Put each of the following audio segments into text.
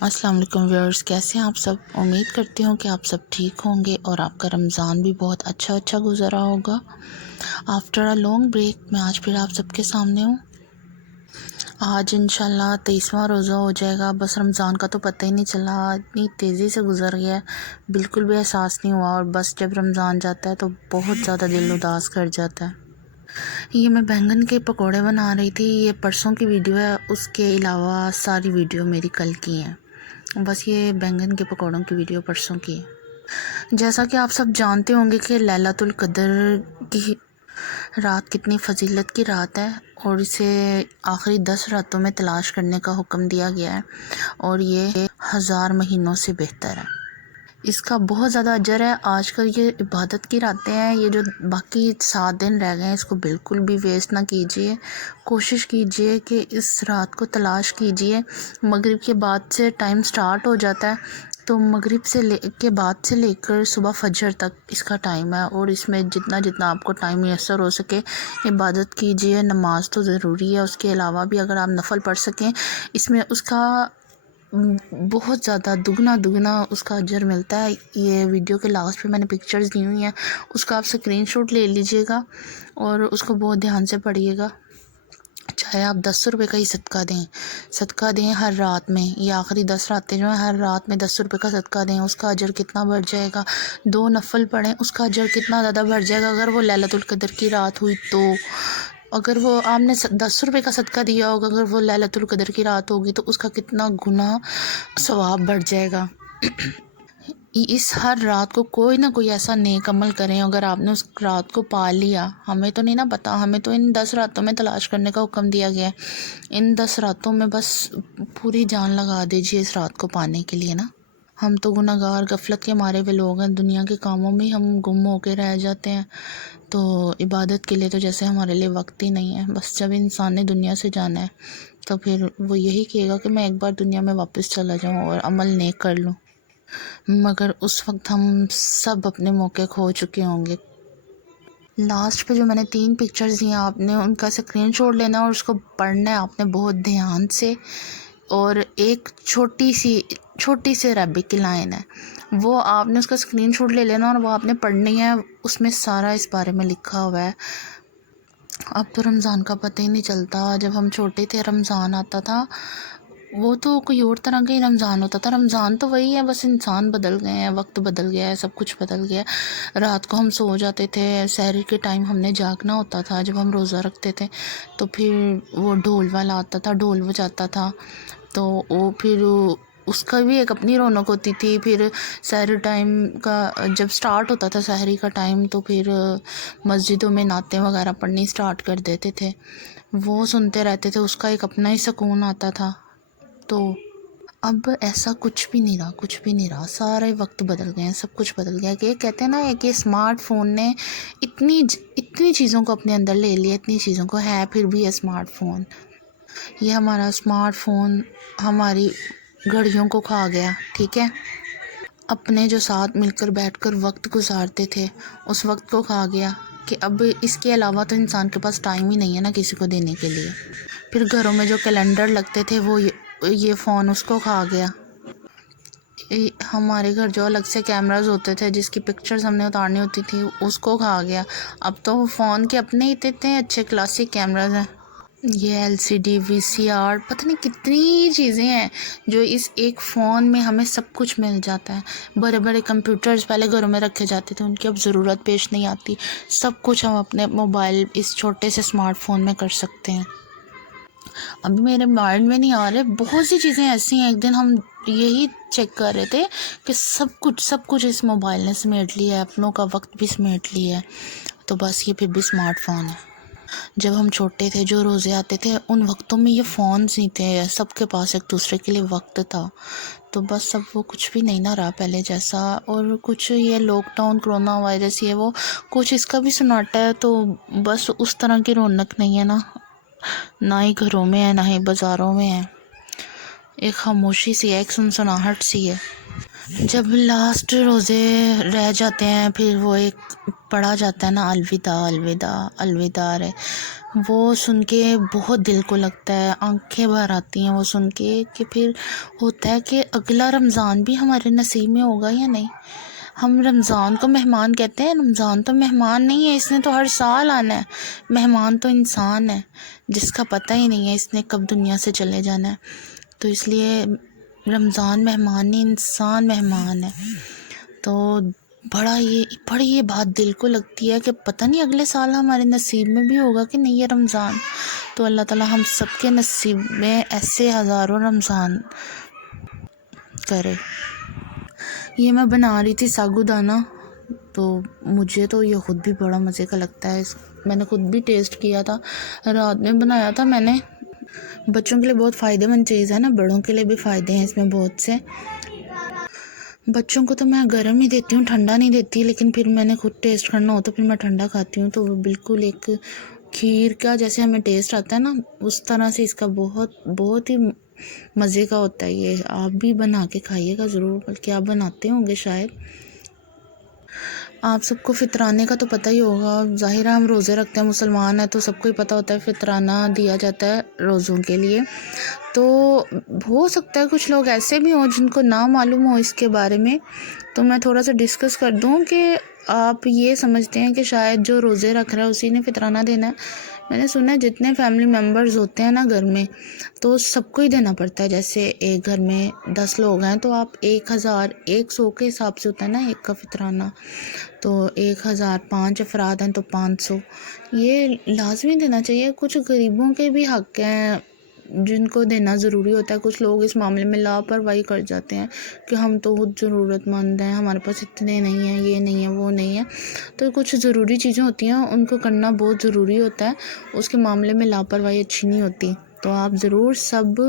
السلام علیکم ویورز، کیسے ہیں آپ سب؟ امید کرتی ہوں کہ آپ سب ٹھیک ہوں گے اور آپ کا رمضان بھی بہت اچھا گزرا ہوگا۔ آفٹر اے لانگ بریک میں آج پھر آپ سب کے سامنے ہوں۔ آج انشاءاللہ 23واں روزہ ہو جائے گا۔ بس رمضان کا تو پتہ ہی نہیں چلا، اتنی تیزی سے گزر گیا ہے، بالکل بھی احساس نہیں ہوا۔ اور بس جب رمضان جاتا ہے تو بہت زیادہ دل اداس کر جاتا ہے۔ یہ میں بینگن کے پکوڑے بنا رہی تھی، یہ پرسوں کی ویڈیو ہے، اس کے علاوہ ساری ویڈیو میری کل کی ہیں۔ بس یہ بینگن کے پکوڑوں کی ویڈیو پرسوں کی ہے۔ جیسا کہ آپ سب جانتے ہوں گے کہ لیلۃ القدر کی رات کتنی فضیلت کی رات ہے، اور اسے آخری 10 راتوں میں تلاش کرنے کا حکم دیا گیا ہے، اور یہ 1000 مہینوں سے بہتر ہے۔ اس کا بہت زیادہ اجر ہے۔ آج کل یہ عبادت کی راتیں ہیں، یہ جو باقی 7 دن رہ گئے ہیں اس کو بالکل بھی ویسٹ نہ کیجیے۔ کوشش کیجیے کہ اس رات کو تلاش کیجیے۔ مغرب کے بعد سے ٹائم سٹارٹ ہو جاتا ہے، تو مغرب کے بعد سے لے کر صبح فجر تک اس کا ٹائم ہے، اور اس میں جتنا آپ کو ٹائم میسر ہو سکے عبادت کیجیے۔ نماز تو ضروری ہے، اس کے علاوہ بھی اگر آپ نفل پڑھ سکیں، اس میں اس کا بہت زیادہ دگنا اس کا اجر ملتا ہے۔ یہ ویڈیو کے لاسٹ پہ میں نے پکچرز دی ہوئی ہیں، اس کا آپ اسکرین شاٹ لے لیجئے گا اور اس کو بہت دھیان سے پڑھیے گا۔ چاہے آپ 10 روپے کا ہی صدقہ دیں ہر رات میں، یہ آخری 10 راتیں جو ہیں، ہر رات میں 10 روپے کا صدقہ دیں، اس کا اجر کتنا بڑھ جائے گا۔ 2 نفل پڑھیں، اس کا اجر کتنا زیادہ بڑھ جائے گا اگر وہ لیلۃ القدر کی رات ہوئی تو۔ اگر وہ آپ نے 10 روپے کا صدقہ دیا ہوگا، اگر وہ لیلۃ القدر کی رات ہوگی تو اس کا کتنا گنا ثواب بڑھ جائے گا۔ اس ہر رات کو کوئی نہ کوئی ایسا نیک عمل کریں۔ اگر آپ نے اس رات کو پا لیا، ہمیں تو نہیں نا پتا، ہمیں تو ان 10 راتوں میں تلاش کرنے کا حکم دیا گیا ہے۔ ان 10 راتوں میں بس پوری جان لگا دیجیے اس رات کو پانے کے لیے نا۔ ہم تو گناہگار غفلت کے مارے ہوئے لوگ ہیں، دنیا کے کاموں میں ہم گم ہو کے رہ جاتے ہیں، تو عبادت کے لیے تو جیسے ہمارے لیے وقت ہی نہیں ہے۔ بس جب انسان نے دنیا سے جانا ہے تو پھر وہ یہی کہے گا کہ میں ایک بار دنیا میں واپس چلا جاؤں اور عمل نیک کر لوں، مگر اس وقت ہم سب اپنے موقع کھو چکے ہوں گے۔ لاسٹ پہ جو میں نے 3 پکچرز دی ہیں، آپ نے ان کا اسکرین شاٹ لینا اور اس کو پڑھنا ہے آپ نے بہت دھیان سے۔ اور ایک چھوٹی سی عربک کی لائن ہے، وہ آپ نے اس کا اسکرین شاٹ لے لینا اور وہ آپ نے پڑھنی ہے۔ اس میں سارا اس بارے میں لکھا ہوا ہے۔ اب تو رمضان کا پتہ ہی نہیں چلتا۔ جب ہم چھوٹے تھے رمضان آتا تھا، وہ تو کوئی اور طرح کا ہی رمضان ہوتا تھا۔ رمضان تو وہی ہے، بس انسان بدل گئے ہیں، وقت بدل گیا ہے، سب کچھ بدل گیا ہے۔ رات کو ہم سو جاتے تھے، سحری کے ٹائم ہم نے جاگنا ہوتا تھا جب ہم روزہ رکھتے تھے، تو پھر وہ ڈھول والا آتا تھا، ڈھول بجاتا تھا، تو وہ پھر اس کا بھی ایک اپنی رونق ہوتی تھی۔ پھر سحری ٹائم کا جب سٹارٹ ہوتا تھا سحری کا ٹائم، تو پھر مسجدوں میں نعتیں وغیرہ پڑھنی سٹارٹ کر دیتے تھے، وہ سنتے رہتے تھے، اس کا ایک اپنا ہی سکون آتا تھا۔ تو اب ایسا کچھ بھی نہیں رہا، سارے وقت بدل گئے ہیں، سب کچھ بدل گیا۔ کہ کہتے ہیں نا کہ اسمارٹ فون نے اتنی چیزوں کو اپنے اندر لے لیا، اتنی چیزوں کو ہے، پھر بھی ہے اسمارٹ فون۔ یہ ہمارا اسمارٹ فون ہماری گھڑیوں کو کھا گیا، ٹھیک ہے، اپنے جو ساتھ مل کر بیٹھ کر وقت گزارتے تھے اس وقت کو کھا گیا، کہ اب اس کے علاوہ تو انسان کے پاس ٹائم ہی نہیں ہے نا کسی کو دینے کے لیے۔ پھر گھروں میں جو کیلنڈر لگتے تھے، وہ یہ فون اس کو کھا گیا۔ ہمارے گھر جو الگ سے کیمراز ہوتے تھے جس کی پکچرز ہم نے اتارنی ہوتی تھی، اس کو کھا گیا۔ اب تو فون کے اپنے ہی اتنے اچھے کلاسک کیمراز ہیں، یہ LCD VCR، پتہ نہیں کتنی چیزیں ہیں جو اس ایک فون میں ہمیں سب کچھ مل جاتا ہے۔ بڑے بڑے کمپیوٹرز پہلے گھروں میں رکھے جاتے تھے، ان کی اب ضرورت پیش نہیں آتی، سب کچھ ہم اپنے موبائل اس چھوٹے سے اسمارٹ فون میں کر سکتے ہیں۔ ابھی میرے مائنڈ میں نہیں آ رہے، بہت سی چیزیں ایسی ہیں۔ ایک دن ہم یہی چیک کر رہے تھے کہ سب کچھ اس موبائل نے سمیٹ لیا ہے، اپنوں کا وقت بھی سمیٹ لیا ہے، تو بس یہ پھر بھی اسمارٹ فون ہے۔ جب ہم چھوٹے تھے، جو روزے آتے تھے، ان وقتوں میں یہ فونز نہیں تھے، سب کے پاس ایک دوسرے کے لیے وقت تھا، تو بس اب وہ کچھ بھی نہیں نہ رہا پہلے جیسا۔ اور کچھ یہ لاک ڈاؤن، کرونا وائرس، یہ وہ کچھ اس کا بھی سناٹا ہے، تو بس اس طرح کی رونق نہیں ہے نا، نہ ہی گھروں میں ہے، نہ ہی بازاروں میں ہے، ایک خاموشی سی ہے، ایک سنسناہٹ سی ہے۔ جب لاسٹ روزے رہ جاتے ہیں پھر وہ ایک پڑھا جاتا ہے نا، الوداع الوداع الوداع ہے، وہ سن کے بہت دل کو لگتا ہے، آنکھیں بھر آتی ہیں وہ سن کے کہ پھر ہوتا ہے کہ اگلا رمضان بھی ہمارے نصیب میں ہوگا یا نہیں۔ ہم رمضان کو مہمان کہتے ہیں، رمضان تو مہمان نہیں ہے، اس نے تو ہر سال آنا ہے۔ مہمان تو انسان ہے جس کا پتہ ہی نہیں ہے اس نے کب دنیا سے چلے جانا ہے، تو اس لیے رمضان مہمان نہیں، انسان مہمان ہے۔ تو بڑی یہ بات دل کو لگتی ہے کہ پتہ نہیں اگلے سال ہمارے نصیب میں بھی ہوگا کہ نہیں یہ رمضان۔ تو اللہ تعالیٰ ہم سب کے نصیب میں ایسے ہزاروں رمضان کرے۔ یہ میں بنا رہی تھی ساگو دانہ، تو مجھے تو یہ خود بھی بڑا مزے کا لگتا ہے، میں نے خود بھی ٹیسٹ کیا تھا، رات میں بنایا تھا میں نے۔ بچوں کے لیے بہت فائدہ مند چیز ہے نا، بڑوں کے لیے بھی فائدے ہیں اس میں بہت سے۔ بچوں کو تو میں گرم ہی دیتی ہوں، ٹھنڈا نہیں دیتی، لیکن پھر میں نے خود ٹیسٹ کرنا ہو تو پھر میں ٹھنڈا کھاتی ہوں، تو وہ بالکل ایک کھیر کا جیسے ہمیں ٹیسٹ آتا ہے نا، اس طرح سے اس کا بہت ہی مزے کا ہوتا ہے یہ۔ آپ بھی بنا کے کھائیے گا ضرور، بلکہ آپ بناتے ہوں گے شاید۔ آپ سب کو فطرانے کا تو پتہ ہی ہوگا، ظاہر ہے ہم روزے رکھتے ہیں، مسلمان ہیں تو سب کو ہی پتہ ہوتا ہے فطرانہ دیا جاتا ہے روزوں کے لیے۔ تو ہو سکتا ہے کچھ لوگ ایسے بھی ہوں جن کو نہ معلوم ہو اس کے بارے میں، تو میں تھوڑا سا ڈسکس کر دوں کہ آپ یہ سمجھتے ہیں کہ شاید جو روزے رکھ رہا ہے اسی نے فطرانہ دینا ہے۔ میں نے سنا ہے جتنے فیملی ممبرز ہوتے ہیں نا گھر میں، تو سب کو ہی دینا پڑتا ہے۔ جیسے ایک گھر میں 10 لوگ ہیں تو آپ 1,100 کے حساب سے ہوتا ہے نا ایک کا فطرانہ، تو 1,000 5 افراد ہیں تو 500 یہ لازمی دینا چاہیے۔ کچھ غریبوں کے بھی حق ہیں جن کو دینا ضروری ہوتا ہے۔ کچھ لوگ اس معاملے میں لاپرواہی کر جاتے ہیں کہ ہم تو خود ضرورت مند ہیں، ہمارے پاس اتنے نہیں ہیں، یہ نہیں ہے وہ نہیں ہے۔ تو کچھ ضروری چیزیں ہوتی ہیں ان کو کرنا بہت ضروری ہوتا ہے، اس کے معاملے میں لاپرواہی اچھی نہیں ہوتی۔ تو آپ ضرور سب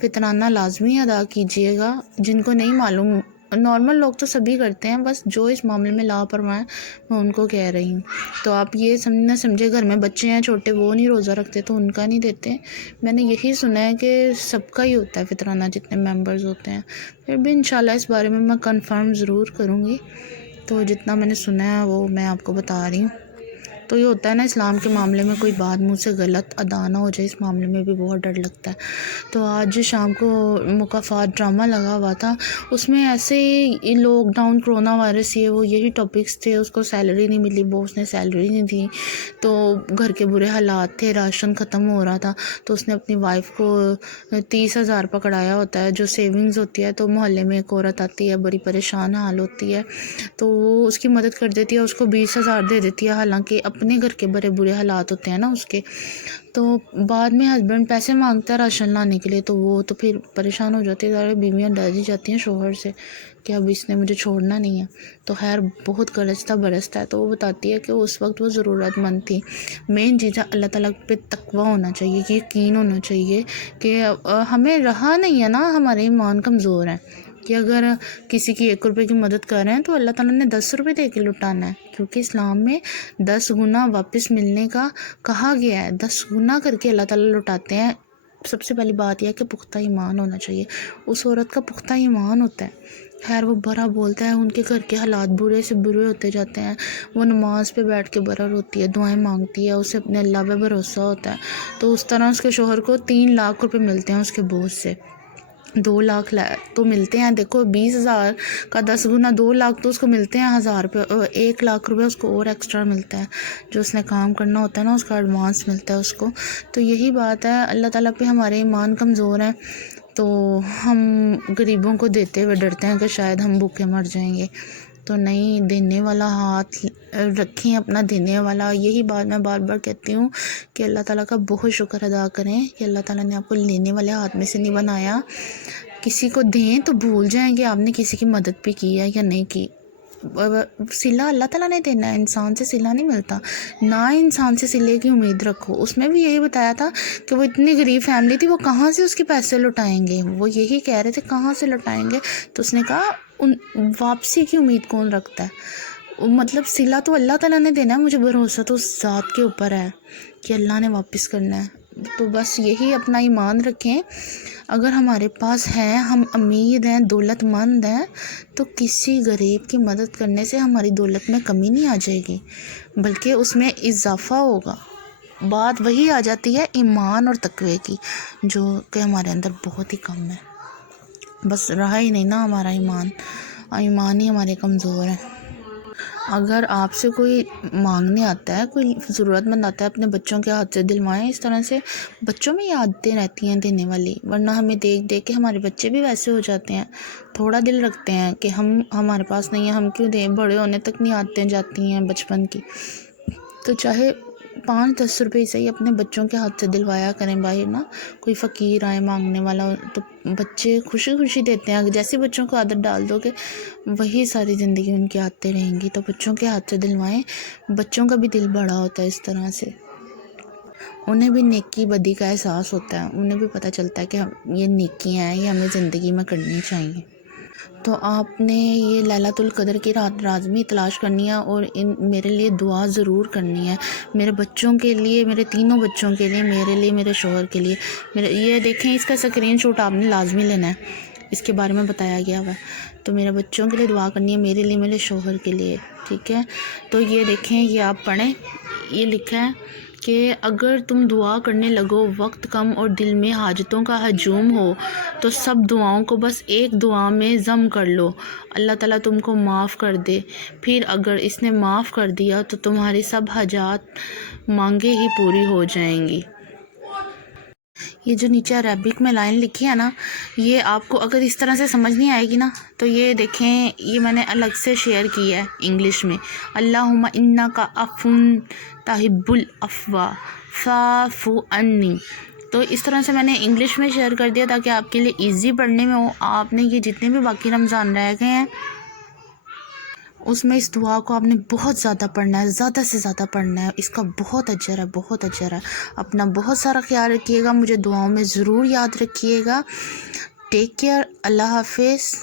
فطرانہ لازمی ادا کیجیے گا۔ جن کو نہیں معلوم، نارمل لوگ تو سبھی کرتے ہیں، بس جو اس معاملے میں لاپرواہ ہیں میں ان کو کہہ رہی ہوں۔ تو آپ یہ سمجھے گھر میں بچے ہیں چھوٹے وہ نہیں روزہ رکھتے تو ان کا نہیں دیتے۔ میں نے یہی سنا ہے کہ سب کا ہی ہوتا ہے فطرانہ جتنے ممبرز ہوتے ہیں۔ پھر بھی انشاءاللہ اس بارے میں میں کنفرم ضرور کروں گی، تو جتنا میں نے سنا ہے وہ میں آپ کو بتا رہی ہوں۔ تو یہ ہوتا ہے نا اسلام کے معاملے میں کوئی بات منہ سے غلط ادا نہ ہو جائے، اس معاملے میں بھی بہت ڈر لگتا ہے۔ تو آج شام کو مکافات ڈرامہ لگا ہوا تھا، اس میں ایسے ہی لاک ڈاؤن، کرونا وائرس، یہ وہ یہی ٹاپکس تھے۔ اس کو سیلری نہیں ملی، باس نے سیلری نہیں دی، تو گھر کے برے حالات تھے، راشن ختم ہو رہا تھا، تو اس نے اپنی وائف کو 30,000 پکڑایا ہوتا ہے جو سیونگز ہوتی ہے۔ تو محلے میں ایک عورت آتی ہے، بڑی پریشان حال ہوتی ہے، تو وہ اس کی مدد کر دیتی ہے، اس کو 20,000 دے دیتی ہے، حالانکہ اپنے گھر کے بڑے برے حالات ہوتے ہیں نا اس کے۔ تو بعد میں ہسبینڈ پیسے مانگتا ہے راشن لانے کے لیے، تو وہ تو پھر پریشان ہو جاتی ہے، سارے بیویاں ڈر ہی جاتی ہیں شوہر سے کہ اب اس نے مجھے چھوڑنا نہیں ہے۔ تو خیر بہت گرجتا برستا ہے، تو وہ بتاتی ہے کہ اس وقت وہ ضرورت مند تھی۔ مین چیز ہے اللہ تعالیٰ پہ تقویٰ ہونا چاہیے، کہ یقین ہونا چاہیے کہ ہمیں رہا نہیں ہے نا، ہمارے ایمان کمزور ہیں، کہ اگر کسی کی 1 روپے کی مدد کر رہے ہیں تو اللہ تعالیٰ نے 10 روپے دے کے لٹانا ہے، کیونکہ اسلام میں 10 گنا واپس ملنے کا کہا گیا ہے، 10 گنا کر کے اللہ تعالیٰ لٹاتے ہیں۔ سب سے پہلی بات یہ ہے کہ پختہ ایمان ہونا چاہیے، اس عورت کا پختہ ایمان ہوتا ہے۔ خیر وہ برا بولتا ہے، ان کے گھر کے حالات برے سے برے ہوتے جاتے ہیں، وہ نماز پہ بیٹھ کے برا روتی ہے، دعائیں مانگتی ہے، اسے اپنے اللہ پہ بھروسہ ہوتا ہے، تو اس طرح اس کے شوہر کو 3 لاکھ روپے ملتے ہیں اس کے بوجھ سے۔ 2 لاکھ تو ملتے ہیں، دیکھو 20,000 کا 10 گنا 2 لاکھ تو اس کو ملتے ہیں 1,000 روپے، 1 لاکھ روپے اس کو اور ایکسٹرا ملتا ہے، جو اس نے کام کرنا ہوتا ہے نا اس کا ایڈوانس ملتا ہے اس کو۔ تو یہی بات ہے، اللہ تعالیٰ پہ ہمارے ایمان کمزور ہیں، تو ہم غریبوں کو دیتے ہوئے ڈرتے ہیں کہ شاید ہم بھوکے مر جائیں گے، تو نہیں، دینے والا ہاتھ رکھیں اپنا، دینے والا۔ یہی بات میں بار بار کہتی ہوں کہ اللہ تعالیٰ کا بہت شکر ادا کریں کہ اللہ تعالیٰ نے آپ کو لینے والے ہاتھ میں سے نہیں بنایا۔ کسی کو دیں تو بھول جائیں کہ آپ نے کسی کی مدد بھی کی ہے یا نہیں کی۔ صلہ اللہ تعالیٰ نے دینا ہے، انسان سے صلہ نہیں ملتا، نہ انسان سے صلے کی امید رکھو۔ اس میں بھی یہی بتایا تھا کہ وہ اتنی غریب فیملی تھی، وہ کہاں سے اس کے پیسے لٹائیں گے، وہ یہی کہہ رہے تھے کہاں سے لٹائیں گے، تو اس نے کہا واپسی کی امید کون رکھتا ہے، مطلب صلہ تو اللہ تعالیٰ نے دینا ہے، مجھے بھروسہ تو اس ذات کے اوپر ہے کہ اللہ نے واپس کرنا ہے۔ تو بس یہی اپنا ایمان رکھیں، اگر ہمارے پاس ہے، ہم امیر ہیں، دولت مند ہیں، تو کسی غریب کی مدد کرنے سے ہماری دولت میں کمی نہیں آ جائے گی، بلکہ اس میں اضافہ ہوگا۔ بات وہی آ جاتی ہے ایمان اور تقوی کی، جو کہ ہمارے اندر بہت ہی کم ہے۔ بس رہا ہی نہیں نا ہمارا ایمان ہی ہمارے کمزور ہے۔ اگر آپ سے کوئی مانگنے آتا ہے، کوئی ضرورت مند آتا ہے، اپنے بچوں کے ہاتھ سے دلوائیں۔ اس طرح سے بچوں میں یہ عادتیں رہتی ہیں دینے والی، ورنہ ہمیں دیکھ دیکھ کے ہمارے بچے بھی ویسے ہو جاتے ہیں، تھوڑا دل رکھتے ہیں کہ ہمارے پاس نہیں ہے، ہم کیوں دیں، بڑے ہونے تک نہیں عادتیں جاتی ہیں بچپن کی۔ تو چاہے 5-10 روپے سے ہی اپنے بچوں کے ہاتھ سے دلوایا کریں باہر نا، کوئی فقیر آئے مانگنے والا تو بچے خوشی خوشی دیتے ہیں۔ جیسے بچوں کو عادت ڈال دو گے، وہی ساری زندگی ان کی عادتیں رہیں گی۔ تو بچوں کے ہاتھ سے دلوائیں، بچوں کا بھی دل بڑا ہوتا ہے اس طرح سے، انہیں بھی نیکی بدی کا احساس ہوتا ہے، انہیں بھی پتہ چلتا ہے کہ یہ نیکیاں ہیں، یہ ہمیں زندگی میں کرنی چاہیے۔ تو آپ نے یہ لیلۃ القدر کی رات لازمی تلاش کرنی ہے، اور میرے لیے دعا ضرور کرنی ہے، میرے بچوں کے لیے، میرے تینوں بچوں کے لیے، میرے لیے، میرے شوہر کے لیے۔ یہ دیکھیں، اس کا اسکرین شاٹ آپ نے لازمی لینا ہے، اس کے بارے میں بتایا گیا ہوا ہے۔ تو میرے بچوں کے لیے دعا کرنی ہے، میرے لیے، میرے شوہر کے لیے، ٹھیک ہے؟ تو یہ دیکھیں، یہ آپ پڑھیں، یہ لکھا ہے کہ اگر تم دعا کرنے لگو، وقت کم اور دل میں حاجتوں کا ہجوم ہو، تو سب دعاؤں کو بس ایک دعا میں ضم کر لو، اللہ تعالیٰ تم کو معاف کر دے۔ پھر اگر اس نے معاف کر دیا تو تمہاری سب حاجات مانگے ہی پوری ہو جائیں گی۔ یہ جو نیچے عربک میں لائن لکھی ہے نا، یہ آپ کو اگر اس طرح سے سمجھ نہیں آئے گی نا، تو یہ دیکھیں، یہ میں نے الگ سے شیئر کی ہے انگلش میں۔ اللہم انک عفو تحب العفو فاعف عنی۔ تو اس طرح سے میں نے انگلش میں شیئر کر دیا تاکہ آپ کے لیے ایزی پڑھنے میں ہو۔ آپ نے یہ جتنے بھی باقی رمضان رہ گئے ہیں، اس میں اس دعا کو آپ نے بہت زیادہ پڑھنا ہے، زیادہ سے زیادہ پڑھنا ہے، اس کا بہت اجر ہے، بہت اجر ہے۔ اپنا بہت سارا خیال رکھیے گا، مجھے دعاؤں میں ضرور یاد رکھیے گا۔ ٹیک کیئر، اللہ حافظ۔